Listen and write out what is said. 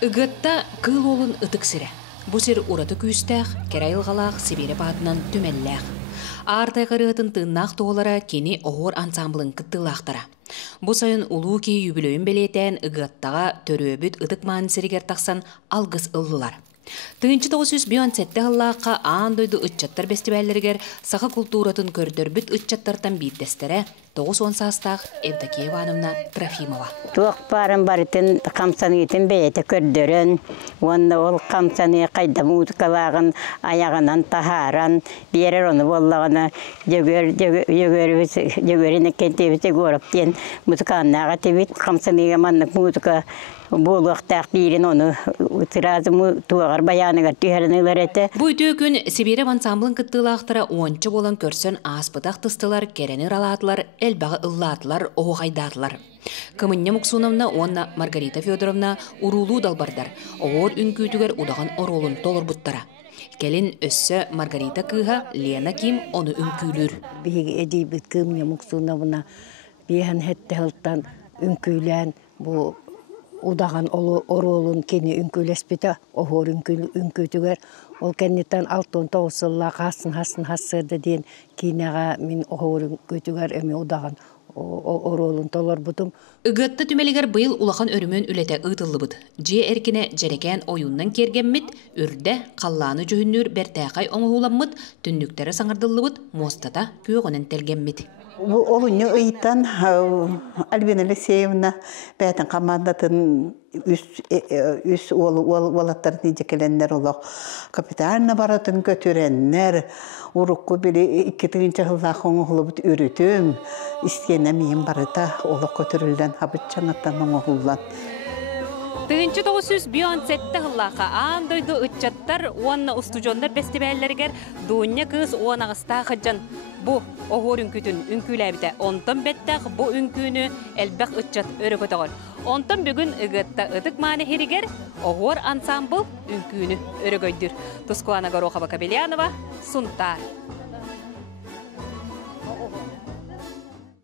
Игытта кыл олын ытык сире. Бу сир ураты күүстәх, керайылгалах Сибири баатынан түмәлләх. Артай кырыытын тыннах тоолара кени оғор ансамблын кыттылақтара. Бу сайын улуу ки юбилейін белетен ыгыттаға төрөбүт ытык маанисиригер тақсан алгыс ыллылар. Тыынчы 917 хыллааққа аан дойду ытчаттар фестиваллергер саха культуратын көрдөрбүт ытчаттартан бииттестере 9-10 састақ Евдокия Ивановна Трофимова. Туақ барын барытын қамсаны етін бәйеті көрдөрін, онда ол қамсаны қайда музыкалағын аяғынан тахаран, берер оны боллағына жөгөрін кентебісі көріптен музыканнаға тебет қамсаныға маннық музыка болуақтақ дейрін оны сразу туағар баяныға түйерінілер еті. Бұй төкін Сибири ансамблын кыттылақтыра 10-чы болан көрсен аспыдақ тыстылар, керенер алатылар, элбағы ыллатылар, оғайдатылар. Кымынне Муксуновна, онна Маргарита Федоровна урулу далбардар, оғыр үнкүйтігер удаған оролын толыр бұттара. Келин өссі Маргарита кыға Лена Ким оны үнкүйлір. Бігі әдейбіт Кымынне Муксуновна бейін хетті хылттан үнкүйлән бұл удаған оролын кені үнкүйлеспеті, оғыр үнкүйтігер. Ол кәннеттен 6-9 сылла хассырды дейін кейінеға мен оғыр үнкүйтігер әме удаған оролын толар бұдым. Ыгытты түмелігер бұйыл улахан өрімен үлеті ұтылы бұд. Же әркіне жәрекен ойыннан кергенмет, үрді қалланы жүйіннер бәртәқай оңығуламмыд, түнніктері саңырдылы бұд, мостата күйіғінен телгенмет. Олуñu ыйттан Альбина Алексеевна бәтін командатын үс олаттарын ежекеленнер олық. Капиталына баратын көтіреннер, ұрыққы білі 2-тігінші ғылақ оңығылы бұд үрітім. Істені мейін барыта олық көтірілден хабыт жаңаттан оңығылдан. Тыынчы 917 хыллақа аан дойду ытчаттар уанна устужондар фестиваллергер дуыння кыз уанағыста қыджан. Бу оғыр үнкүтін үнкүләбіті. Онтан бәттәқ бу үнкүні әлбәқ ытчат өрі көтіғыр. Онтан бүгін ыгытта ытык маны херігер оғыр ансамбл үнкүні өрі көйдір. Тускуана Горохова Кабелянова, Сунтар.